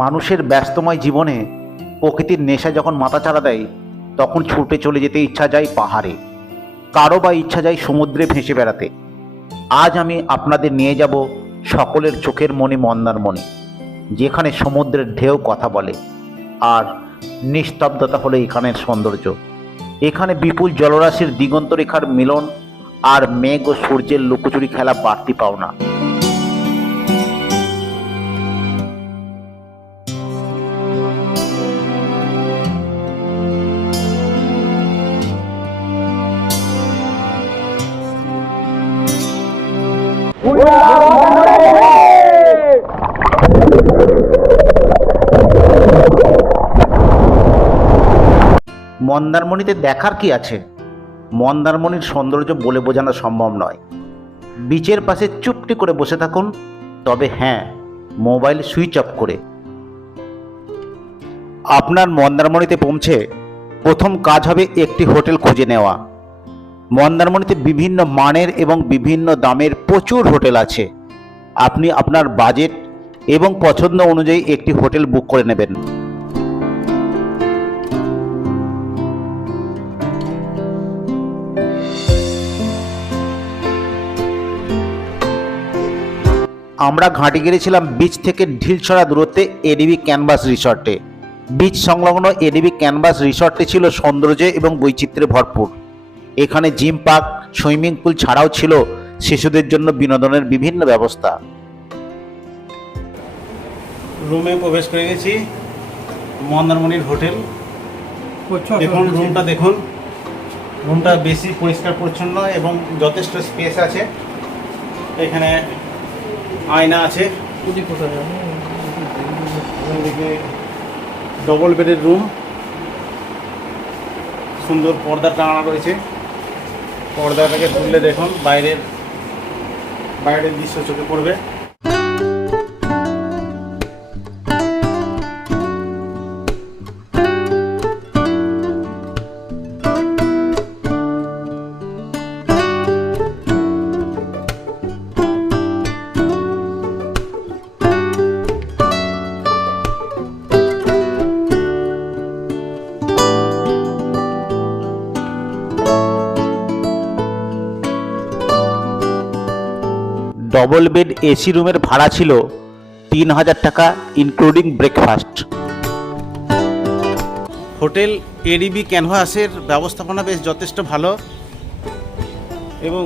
মানুষের ব্যস্তময় জীবনে প্রকৃতির নেশা যখন মাথাচাড়া দেয়, তখন ছুটে চলে যেতে ইচ্ছা যায় পাহাড়ে। কারও বা ইচ্ছা যায় সমুদ্রে ভেসে বেড়াতে। আজ আমি আপনাদের নিয়ে যাব সকলের চোখের মনে মন্দারমণি যেখানে সমুদ্রের ঢেউ কথা বলে, আর নিস্তব্ধতা হলো এখানের সৌন্দর্য। এখানে বিপুল জলরাশির দিগন্ত রেখার মিলন আর মেঘ ও সূর্যের লুকোচুরি খেলা বাড়তি পাওনা। মন্দারমণিতে দেখার কি আছে? মন্দারমণির সৌন্দর্য বলে বোঝানো সম্ভব নয়। বিচের পাশে চুপটি করে বসে থাকুন, তবে হ্যাঁ মোবাইল সুইচ অফ করে। আপনার মন্দারমণিতে পৌঁছে প্রথম কাজ হবে একটি হোটেল খুঁজে নেওয়া। মন্দারমণিতে বিভিন্ন মানের এবং বিভিন্ন দামের প্রচুর হোটেল আছে। আপনি আপনার বাজেট এবং পছন্দ অনুযায়ী একটি হোটেল বুক করে নেবেন। আমরা ঘাঁটি গেড়েছিলাম বিচ থেকে ঢিলছড়া দূরত্বে এডিবি ক্যানভাস রিসর্টে বিচ সংলগ্ন এডিবি ক্যানভাস রিসর্টটি ছিল সৌন্দর্যে এবং বৈচিত্র্যে ভরপুর। এখানে জিম পার্ক সুইমিং পুল ছাড়াও ছিল শিশুদের জন্য বিনোদনের বিভিন্ন ব্যবস্থা। রুমে প্রবেশ করে গেছি। মন্দারমণির হোটেল। দেখুন রুমটা দেখুন। রুমটা বেশি পরিষ্কার পরিচ্ছন্ন এবং যথেষ্ট স্পেস আছে। এখানে আয়না আছে। ডবল বেডের রুম সুন্দর পর্দা টাঙানো রয়েছে। পর্দাটাকে তুললে দেখুন বাইরের বাইরের দৃশ্য চোখে পড়বে। ডবল বেড এসি রুমের ভাড়া ছিল তিন হাজার টাকা ইনক্লুডিং ব্রেকফাস্ট হোটেল এডিবি ক্যানভাসের ব্যবস্থাপনা বেশ যথেষ্ট ভালো এবং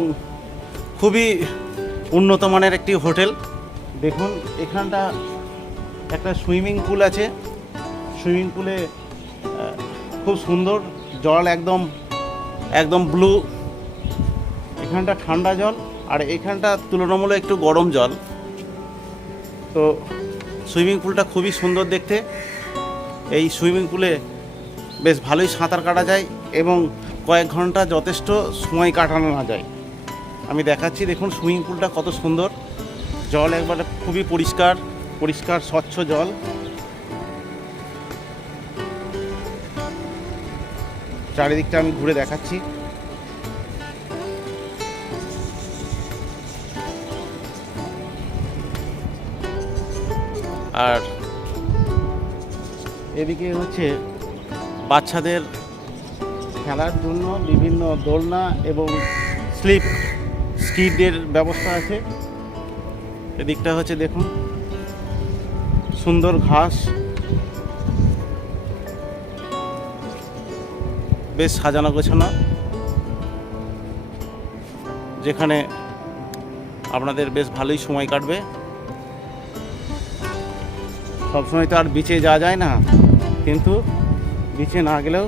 খুবই উন্নত মানের একটি হোটেল। দেখুন, এখানটা একটা সুইমিং পুল আছে। সুইমিং পুলে খুব সুন্দর, জল একদম একদম ব্লু এখানটা ঠান্ডা জল। আর এখানটা তুলনামূলক একটু গরম জল। তো সুইমিং পুলটা খুবই সুন্দর দেখতে। এই সুইমিং পুলে বেশ ভালোই সাঁতার কাটা যায় এবং কয়েক ঘণ্টা যথেষ্ট সময় কাটানো না যায়। আমি দেখাচ্ছি, দেখুন সুইমিং পুলটা কত সুন্দর। জল একবারে খুবই পরিষ্কার পরিষ্কার, স্বচ্ছ জল। চারিদিকটা আমি ঘুরে দেখাচ্ছি। আর এদিকে হচ্ছে বাচ্চাদের খেলার জন্য বিভিন্ন দোলনা এবং স্লিপ, স্কিডের ব্যবস্থা আছে। এদিকটা হচ্ছে দেখুন, সুন্দর ঘাস। বেশ সাজানো গোছানো। যেখানে আপনাদের বেশ ভালোই সময় কাটবে। সবসময় তো আর বিচে যাওয়া যায় না। কিন্তু বিচে না গেলেও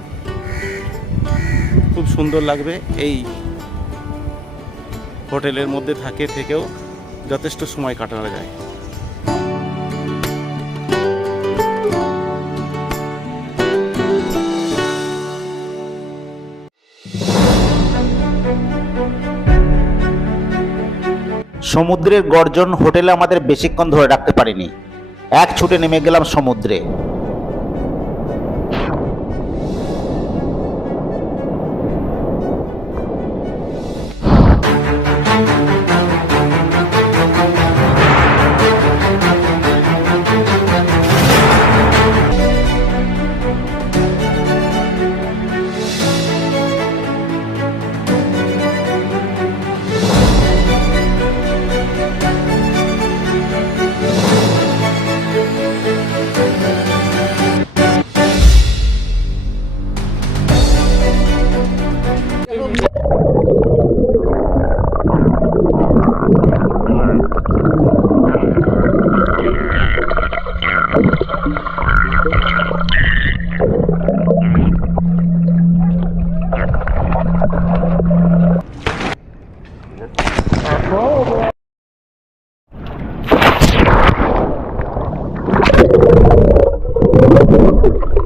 খুব সুন্দর লাগবে এই হোটেলের মধ্যে থাকে থেকেও যথেষ্ট সময় কাটানো যায়। সমুদ্রের গর্জন হোটেলে আমাদের বেশিক্ষণ ধরে রাখতে পারিনি। এক ছুটে নেমে গেলাম সমুদ্রে।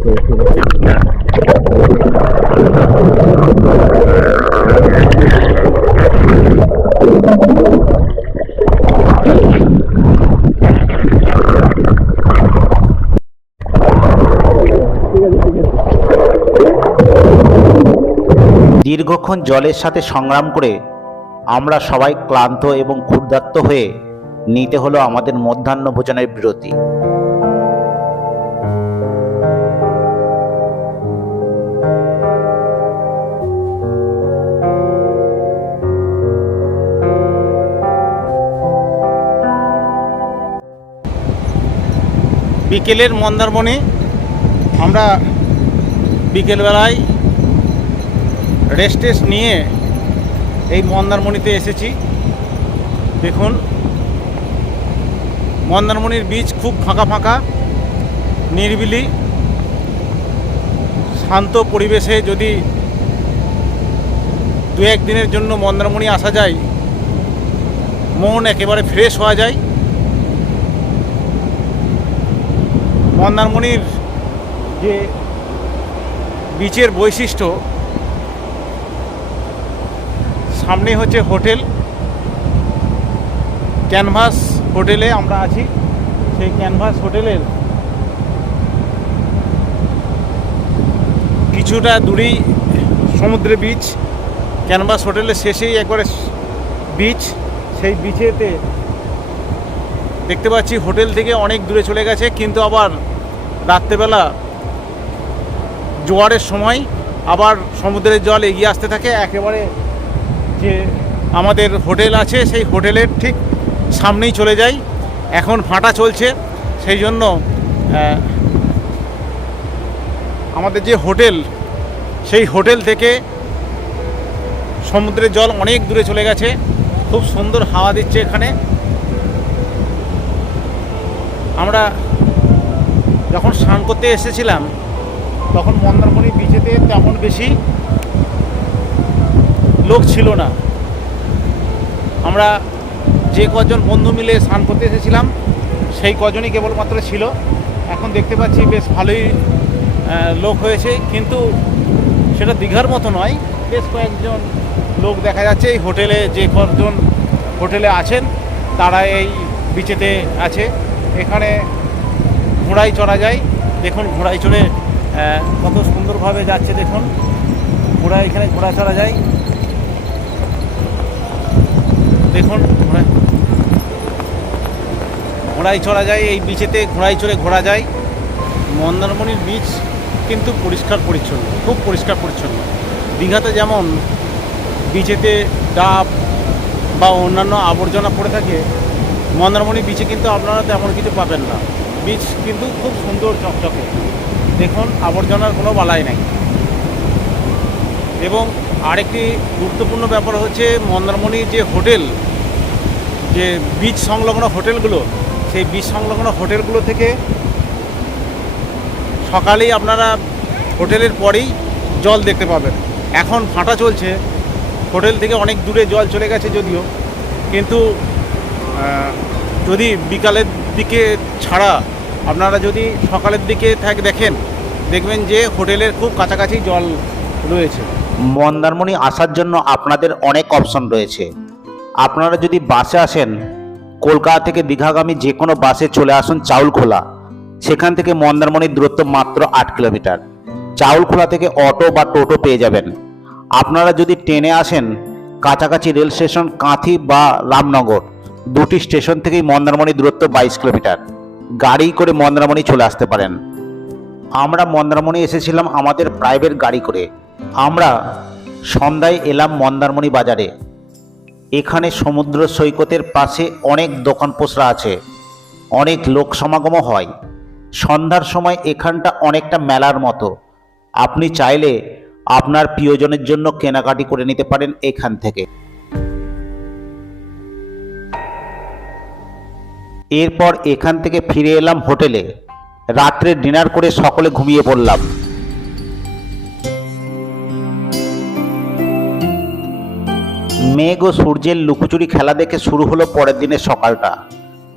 দীর্ঘক্ষণ জলের সাথে সংগ্রাম করে আমরা সবাই ক্লান্ত এবং ক্ষুধার্ত হয়ে নিতে হলো আমাদের মধ্যাহ্ন ভোজনের বিরতি। বিকেলের মন্দারমণি। আমরা বিকেলবেলায় রেস্ট টেস্ট নিয়ে এই মন্দারমণিতে এসেছি। দেখুন, মন্দারমণির বীচ খুব ফাঁকা ফাঁকা, নিরিবিলি, শান্ত পরিবেশে যদি দু একদিনের জন্য মন্দারমণি আসা যায়, মন একেবারে ফ্রেশ হওয়া যায়। মন্দারমণির যে বিচের বৈশিষ্ট্য, সামনে হচ্ছে হোটেল। ক্যানভাস হোটেলে আমরা আছি। সেই ক্যানভাস হোটেলের কিছুটা দূরেই সমুদ্রে বিচ। ক্যানভাস হোটেলের শেষেই একবারে বিচ। সেই বিচেতে দেখতে পাচ্ছি হোটেল থেকে অনেক দূরে চলে গেছে, কিন্তু আবার রাত্রেবেলা জোয়ারের সময় আবার সমুদ্রের জল এগিয়ে আসতে থাকে। একেবারে যে আমাদের হোটেল আছে, সেই হোটেলের ঠিক সামনেই চলে যাই। এখন ফাঁটা চলছে, সেই জন্য আমাদের যে হোটেল, সেই হোটেল থেকে সমুদ্রের জল অনেক দূরে চলে গেছে। খুব সুন্দর হাওয়া দিচ্ছে এখানে। আমরা যখন স্নান করতে এসেছিলাম, তখন মন্দারমণি বিচেতে তেমন বেশি লোক ছিল না। আমরা যে কজন বন্ধু মিলে স্নান করতে এসেছিলাম, সেই কজনই কেবলমাত্র ছিল। এখন দেখতে পাচ্ছি বেশ ভালোই লোক হয়েছে, কিন্তু সেটা দীঘার মতো নয়। বেশ কয়েকজন লোক দেখা যাচ্ছে এই হোটেলে, যে কজন হোটেলে আছেন, তারা এই বিচেতে আছে। এখানে ঘোড়ায় চড়া যায়। দেখুন, ঘোড়ায় চড়ে কত সুন্দরভাবে যাচ্ছে, দেখুন। ঘোড়া এখানে ঘোড়া চড়া যায়। দেখুন, ঘোড়ায় চড়া যায়, এই বিচেতে ঘোড়ায় চড়ে ঘোরা যায়। মন্দারমণির বীচ কিন্তু পরিষ্কার পরিচ্ছন্ন, খুব পরিষ্কার পরিচ্ছন্ন। দীঘাতে যেমন বিচেতে ডাব বা অন্যান্য আবর্জনা পড়ে থাকে মন্দারমণি বিচে কিন্তু আপনারা তেমন কিছু পাবেন না। বিচ কিন্তু খুব সুন্দর চকচকে। দেখুন, আবর্জনার কোনো বালাই নাই। এবং আরেকটি গুরুত্বপূর্ণ ব্যাপার হচ্ছে মন্দারমণির যে হোটেল, যে বিচ সংলগ্ন হোটেলগুলো, সেই বিচ সংলগ্ন হোটেলগুলো থেকে সকালেই আপনারা হোটেলের পরেই জল দেখতে পাবেন। এখন ফাঁটা চলছে। হোটেল থেকে অনেক দূরে জল চলে গেছে যদিও। কিন্তু যদি বিকালের দিকে ছাড়া আপনারা যদি সকালের দিকে থাক দেখেন, দেখবেন যে হোটেলের খুব কাছাকাছি জল রয়েছে। মন্দারমণি আসার জন্য আপনাদের অনেক অপশন রয়েছে। আপনারা যদি বাসে আসেন, কলকাতা থেকে দীঘাগামী যে কোনো বাসে চলে আসুন চাউলখোলা। সেখান থেকে মন্দারমণির দূরত্ব মাত্র আট কিলোমিটার। চাউলখোলা থেকে অটো বা টোটো পেয়ে যাবেন। আপনারা যদি ট্রেনে আসেন, কাছাকাছি রেল স্টেশন কাঁথি বা রামনগর। দুটি স্টেশন থেকেই মন্দারমণি দূরত্ব বাইশ কিলোমিটার। গাড়ি করে মন্দারমণি চলে আসতে পারেন। আমরা মন্দারমণি এসেছিলাম আমাদের প্রাইভেট গাড়ি করে। আমরা সন্ধ্যায় এলাম মন্দারমণি বাজারে। এখানে সমুদ্র সৈকতের পাশে অনেক দোকান পোসরা আছে। অনেক লোক সমাগমও হয়। সন্ধ্যার সময় এখানটা অনেকটা মেলার মতো। আপনি চাইলে আপনার প্রিয়জনের জন্য কেনাকাটি করে নিতে পারেন এখান থেকে। এরপর এখান থেকে ফিরে এলাম হোটেলে। রাত্রে ডিনার করে সকলে ঘুমিয়ে পড়লাম। মেঘ ও সূর্যের লুকোচুরি খেলা দেখে শুরু হলো পরের দিনের সকালটা।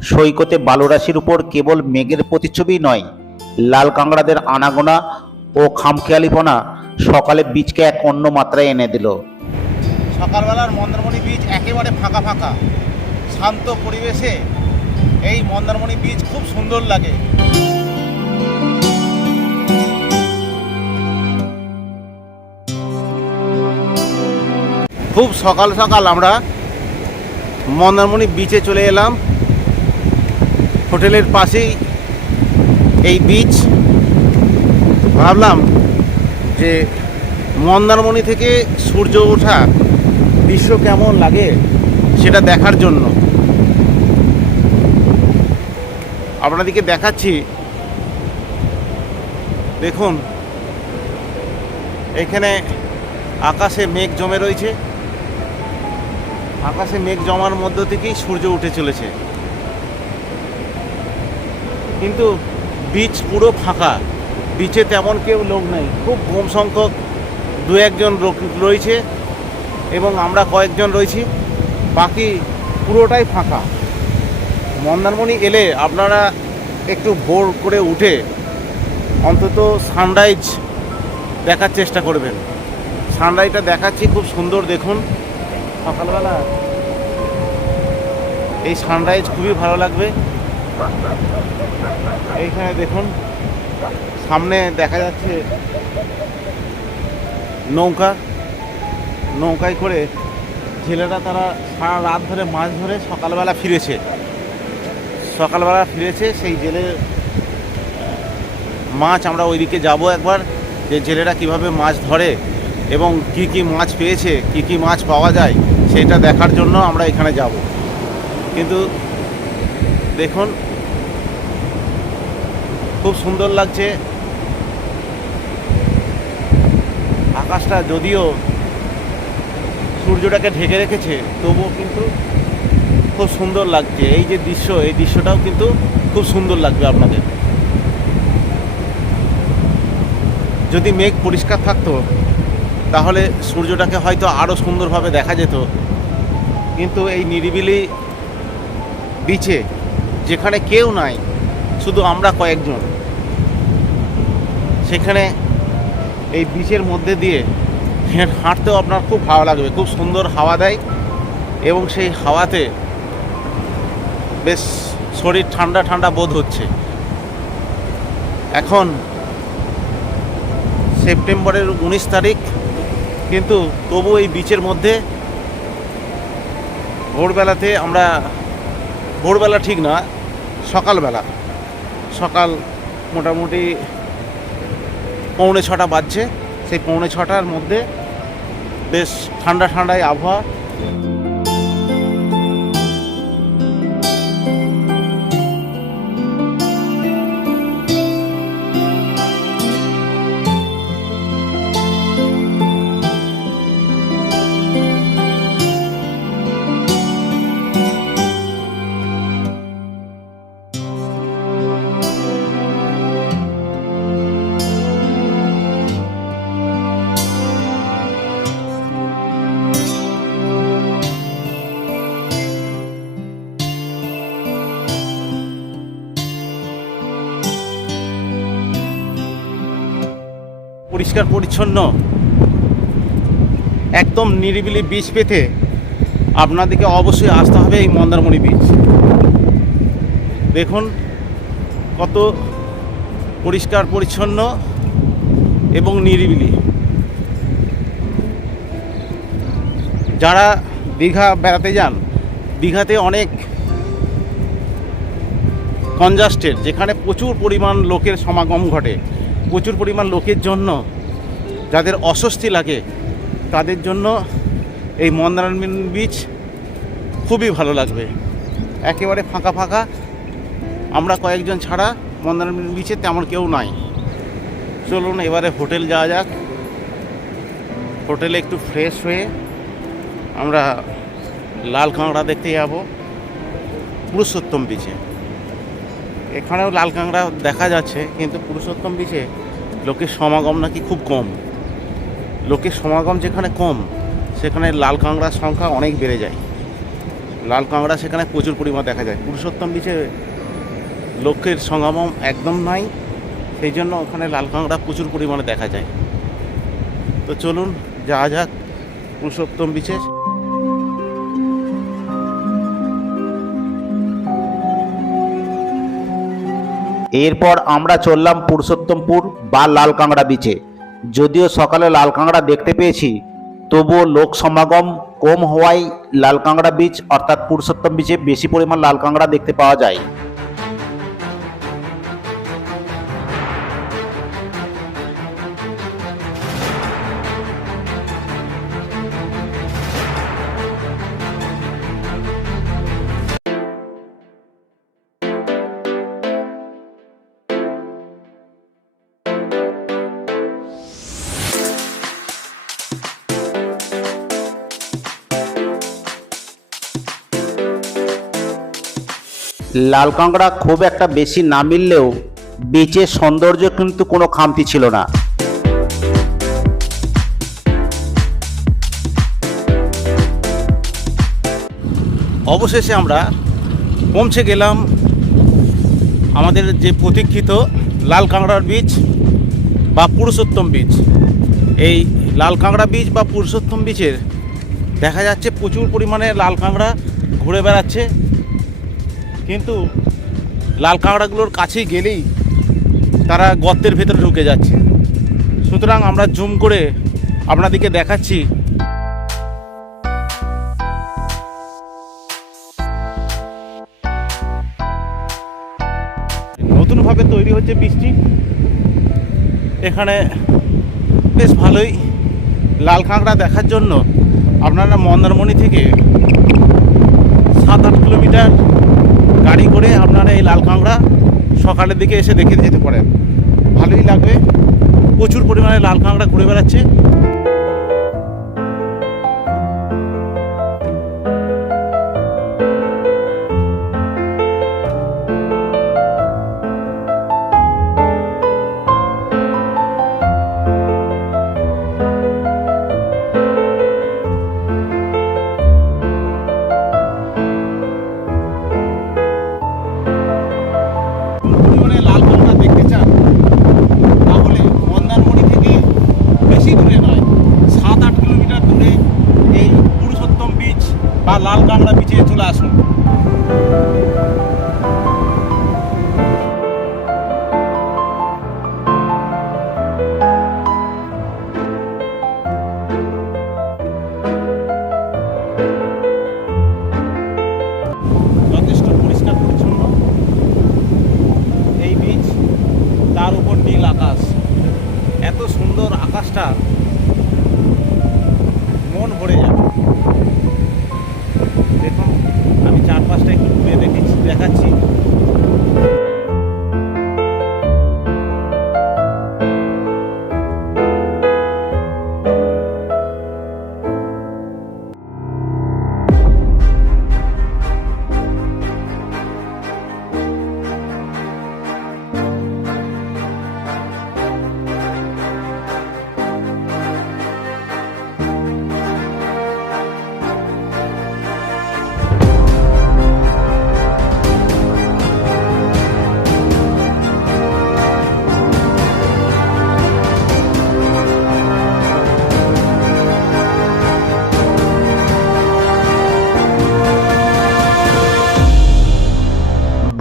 সৈকতে বালুরাশির উপর কেবল মেঘের প্রতিচ্ছবি নয়, লাল কাঁকড়াদের আনাগোনা ও খামখেয়ালিপনা সকালে বীজকে এক অন্য মাত্রায় এনে দিল। সকালবেলার মন্দারমণি বীচ একেবারে ফাঁকা ফাঁকা, শান্ত পরিবেশে এই মন্দারমণি বীচ খুব সুন্দর লাগে। খুব সকাল সকাল আমরা মন্দারমণি বিচে চলে এলাম। হোটেলের পাশেই এই বিচ ভাবলাম যে মন্দারমণি থেকে সূর্য ওঠা দৃশ্য কেমন লাগে সেটা দেখার জন্য। আপনাদেরকে দেখাচ্ছি। দেখুন। এখানে আকাশে মেঘ জমে রয়েছে। আকাশে মেঘ জমার মধ্য থেকেই সূর্য উঠে চলেছে। কিন্তু বিচ পুরো ফাঁকা। বিচে তেমন কেউ লোক নেই। খুব কম সংখ্যক দু একজন রয়েছে এবং আমরা কয়েকজন রয়েছি। বাকি পুরোটাই ফাঁকা। মন্দারমণি এলে আপনারা একটু ভোর করে উঠে অন্তত সানরাইজ দেখার চেষ্টা করবেন। সানরাইজটা দেখাচ্ছি, খুব সুন্দর দেখুন। সকালবেলা এই সানরাইজ খুবই ভালো লাগবে। এইখানে দেখুন, সামনে দেখা যাচ্ছে নৌকা। নৌকায় করে ছেলেরা তারা সারা রাত ধরে মাছ ধরে সকালবেলা ফিরেছে। সকালবেলা ফিরেছে, সেই জেলে মাছ আমরা ওইদিকে যাব একবার, যে জেলেরা কীভাবে মাছ ধরে এবং কি কি মাছ পেয়েছে, কি কি মাছ পাওয়া যায়, সেটা দেখার জন্য আমরা এখানে যাব। কিন্তু দেখুন, খুব সুন্দর লাগছে। আকাশটা যদিও সূর্যটাকে ঢেকে রেখেছে, তবুও কিন্তু খুব সুন্দর লাগছে। এই যে দৃশ্য, এই দৃশ্যটাও কিন্তু খুব সুন্দর লাগবে আপনাদের। যদি মেঘ পরিষ্কার থাকতো, তাহলে সূর্যটাকে হয়তো আরও সুন্দরভাবে দেখা যেত। কিন্তু এই নিরিবিলি বিচে যেখানে কেউ নাই, শুধু আমরা কয়েকজন, সেখানে এই বিচের মধ্যে দিয়ে হেঁট- হাঁটতেও আপনার খুব ভালো লাগবে। খুব সুন্দর হাওয়া দেয় এবং সেই হাওয়াতে বেশ শরীর ঠান্ডা ঠান্ডা বোধ হচ্ছে। এখন সেপ্টেম্বরের উনিশ তারিখ, কিন্তু তবু এই বিচের মধ্যে ভোরবেলাতে আমরা, ভোরবেলা ঠিক না, সকালবেলা, সকাল মোটামুটি পৌনে ছটা বাজছে, সেই পৌনে ছটার মধ্যে বেশ ঠান্ডা ঠান্ডায় আবহাওয়া। পরিষ্কার, পরিচ্ছন্ন। একদম নিরিবিলি বীজ পেতে আপনাদেরকে অবশ্যই আসতে হবে এই মন্দারমণি বীচ দেখুন কত পরিষ্কার, পরিচ্ছন্ন এবং নিরিবিলি। যারা দীঘা বেড়াতে যান, দীঘাতে অনেক কনজাস্টেড, যেখানে প্রচুর পরিমাণ লোকের সমাগম ঘটে। প্রচুর পরিমাণ লোকের জন্য যাদের অস্বস্তি লাগে, তাদের জন্য এই মন্দারমণি বিচ খুবই ভালো লাগবে। একেবারে ফাঁকা ফাঁকা। আমরা কয়েকজন ছাড়া মন্দারমণি বিচে তেমন কেউ নাই। চলুন এবারে হোটেল যাওয়া যাক। হোটেলে একটু ফ্রেশ হয়ে আমরা লাল কাঁকড়া দেখতে যাব, পুরুষোত্তম বিচে এখানেও লাল কাঁকড়া দেখা যাচ্ছে, কিন্তু পুরুষোত্তম বিচে লোকের সমাগম নাকি খুব কম। লোকের সমাগম যেখানে কম, সেখানে লাল কাঁকড়ার সংখ্যা অনেক বেড়ে যায়। লাল কাঁকড়া সেখানে প্রচুর পরিমাণ দেখা যায়। পুরুষোত্তম বিচে লোকের সমাগম একদম নাই, সেই জন্য ওখানে লাল কাঁকড়া প্রচুর পরিমাণে দেখা যায়। তো চলুন, যাওয়া যাক পুরুষোত্তম বিচে এরপর আমরা চললাম পুরুষোত্তমপুর বা লাল কাঁকড়া বিচে যদিও সকালে লাল কাঁকড়া দেখতে পেয়েছি, তবুও লোক সমাগম কম হওয়ায় লাল কাঁকড়া বীজ অর্থাৎ পুরুষোত্তম বীজে বেশি পরিমাণ লাল কাঁকড়া দেখতে পাওয়া যায়। লাল কাঁকড়া খুব একটা বেশি না মিললেও বিচের সৌন্দর্য কিন্তু কোনো খামতি ছিল না। অবশেষে আমরা পৌঁছে গেলাম আমাদের যে প্রতীক্ষিত লাল কাঁকড়ার বীজ বা পুরুষোত্তম বীজ এই লাল কাঁকড়া বীজ বা পুরুষোত্তম বীজের দেখা যাচ্ছে প্রচুর পরিমাণে লাল কাঁকড়া ঘুরে বেড়াচ্ছে। কিন্তু লাল কাঁকড়াগুলোর কাছে গেলেই তারা গর্তের ভেতরে ঢুকে যাচ্ছে। সুতরাং আমরা জুম করে আপনাদেরকে দেখাচ্ছি। নতুনভাবে তৈরি হচ্ছে বৃষ্টি। এখানে বেশ ভালোই লাল কাঁকড়া দেখার জন্য আপনারা মন্দারমণি থেকে সাত আট কিলোমিটার গাড়ি করে আপনারা এই লাল কাঁকড়া সকালের দিকে এসে দেখে যেতে পারেন। ভালোই লাগবে। প্রচুর পরিমাণে লাল কাঁকড়া ঘুরে বেড়াচ্ছে।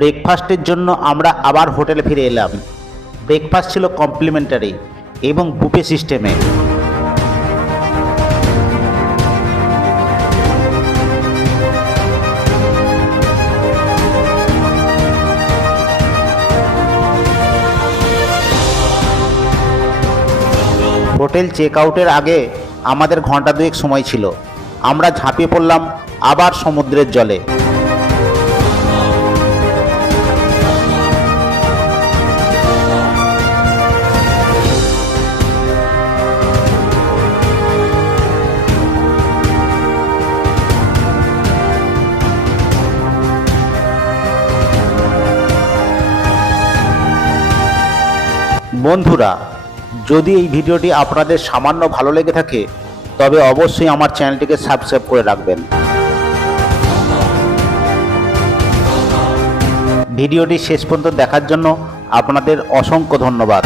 ব্রেকফাস্টের জন্য আমরা আবার হোটেলে ফিরে এলাম। ব্রেকফাস্ট ছিল কমপ্লিমেন্টারি এবং বুফে সিস্টেমে হোটেল চেক আউটের আগে আমাদের ঘণ্টা দুয়েক সময় ছিল। আমরা ঝাঁপিয়ে পড়লাম আবার সমুদ্রের জলে। বন্ধুরা, যদি এই ভিডিওটি আপনাদের সামান্য ভালো লেগে থাকে, তবে অবশ্যই আমার চ্যানেলটিকে সাবস্ক্রাইব করে রাখবেন। ভিডিওটি শেষ পর্যন্ত দেখার জন্য আপনাদের অসংখ্য ধন্যবাদ।